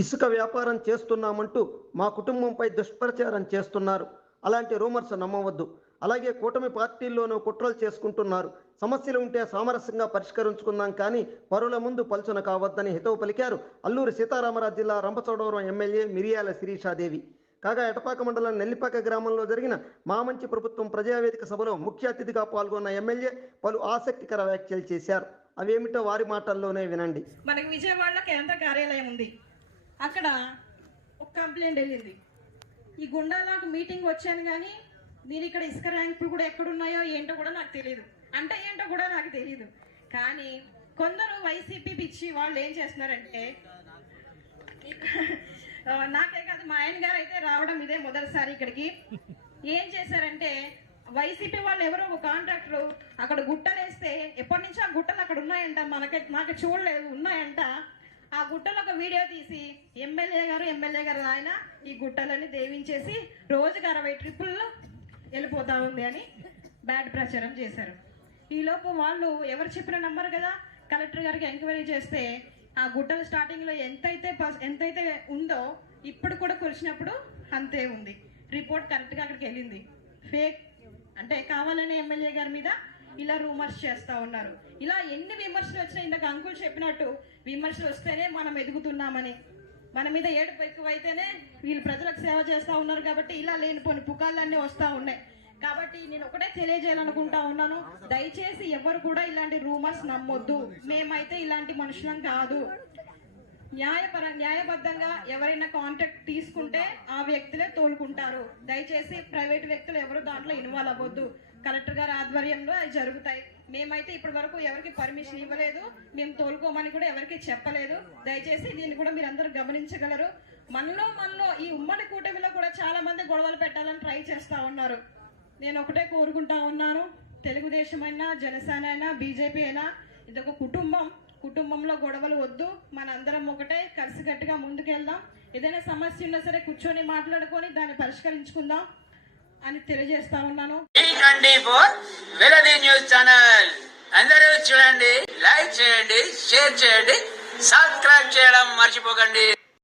ఇసుక వ్యాపారం చేస్తున్నామంటూ మా కుటుంబంపై దుష్ప్రచారం చేస్తున్నారు. అలాంటి రూమర్స్ నమ్మవద్దు. అలాగే కూటమి పార్టీల్లోనూ కుట్రలు చేసుకుంటున్నారు. సమస్యలు ఉంటే సామరస్యంగా పరిష్కరించుకుందాం కానీ పరుల ముందు పలుచన కావద్దని హితవు పలికారు అల్లూరి సీతారామరాజు జిల్లా రంపచోడవరం ఎమ్మెల్యే మిరియాల శిరీషాదేవి. కాగా ఎటపాక మండలం నెల్లిపాక గ్రామంలో జరిగిన మామంచి ప్రభుత్వం ప్రజావేదిక సభలో ముఖ్య అతిథిగా పాల్గొన్న ఎమ్మెల్యే పలు ఆసక్తికర వ్యాఖ్యలు చేశారు. అవేమిటో వారి మాటల్లోనే వినండి. మనకి విజయవాడలో కేంద్ర కార్యాలయం ఉంది. అక్కడ ఒక కంప్లైంట్ వెళ్ళింది. ఈ గుండాలకు మీటింగ్ వచ్చాను కానీ నేను ఇక్కడ ఇసుక ర్యాంకులు కూడా ఎక్కడున్నాయో ఏంటో కూడా నాకు తెలియదు అంటే ఏంటో కూడా నాకు తెలియదు కానీ కొందరు వైసీపీ పిచ్చి వాళ్ళు ఏం చేస్తున్నారంటే నాకే కాదు మా ఆయన గారు అయితే రావడం ఇదే మొదటిసారి ఇక్కడికి. ఏం చేశారంటే వైసీపీ వాళ్ళు ఎవరో ఒక కాంట్రాక్టర్ అక్కడ గుట్టలేస్తే ఎప్పటి నుంచో ఆ గుట్టలు అక్కడ ఉన్నాయంట? మనకి నాకు చూడలేదు ఉన్నాయంట. ఆ గుట్టలో ఒక వీడియో తీసి ఎమ్మెల్యే గారు ఎమ్మెల్యే గారు ఆయన ఈ గుట్టలని దేవించేసి రోజుకి అరవై ట్రిప్పుల్లో వెళ్ళిపోతా ఉంది అని బ్యాడ్ ప్రచారం చేశారు. ఈలోపు వాళ్ళు ఎవరు చెప్పిన నంబర్ కదా? కలెక్టర్ గారికి ఎంక్వైరీ చేస్తే ఆ గుట్టలు స్టార్టింగ్లో ఎంతైతే పస్- ఎంతైతే ఉందో ఇప్పుడు కూడా కొలిచినప్పుడు అంతే ఉంది. రిపోర్ట్ కరెక్ట్గా అక్కడికి వెళ్ళింది. ఫేక్ అంటే కావాలనే ఎమ్మెల్యే గారి మీద ఇలా రూమర్స్ చేస్తా ఉన్నారు. ఇలా ఎన్ని విమర్శలు వచ్చినా ఇందాక అంకుల్ చెప్పినట్టు విమర్శలు వస్తేనే మనం ఎదుగుతున్నామని. మన మీద ఏడుపు ఎక్కువైతేనే వీళ్ళు ప్రజలకు సేవ చేస్తా ఉన్నారు కాబట్టి ఇలా లేనిపోని పుకాళ్ళన్నీ వస్తా ఉన్నాయి. కాబట్టి నేను ఒకటే తెలియజేయాలనుకుంటా ఉన్నాను. దయచేసి ఎవరు కూడా ఇలాంటి రూమర్స్ నమ్మొద్దు. మేమైతే ఇలాంటి మనుషులం కాదు. న్యాయపర న్యాయబద్ధంగా ఎవరైనా కాంటాక్ట్ తీసుకుంటే ఆ వ్యక్తులే తోలుకుంటారు. దయచేసి ప్రైవేట్ వ్యక్తులు ఎవరు దాంట్లో ఇన్వాల్వ్ అవ్వద్దు. కలెక్టర్ గారి ఆధ్వర్యంలో అవి జరుగుతాయి. మేమైతే ఇప్పటి వరకు ఎవరికి పర్మిషన్ ఇవ్వలేదు. మేము తోలుకోమని కూడా ఎవరికి చెప్పలేదు. దయచేసి దీన్ని కూడా మీరు అందరూ గమనించగలరు. మనలో మనలో ఈ ఉమ్మడి కూటమిలో కూడా చాలా మంది గొడవలు పెట్టాలని ట్రై చేస్తా ఉన్నారు. నేను ఒకటే కోరుకుంటా ఉన్నాను. తెలుగుదేశం అయినా జనసేన అయినా బీజేపీ అయినా ఇదొక కుటుంబం. కుటుంబంలో గొడవలు వద్దు. మనందరం ఒకటే కలిసికట్టుగా ముందుకెళ్దాం. ఏదైనా సమస్య ఉన్నా సరే కూర్చొని మాట్లాడుకొని దాన్ని పరిష్కరించుకుందాం అని తెలియజేస్తా ఉన్నాను. News channel. అందరూ చూడండి లైక్ చేయండి షేర్ చేయండి సబ్స్క్రైబ్ చేయడం మర్చిపోకండి.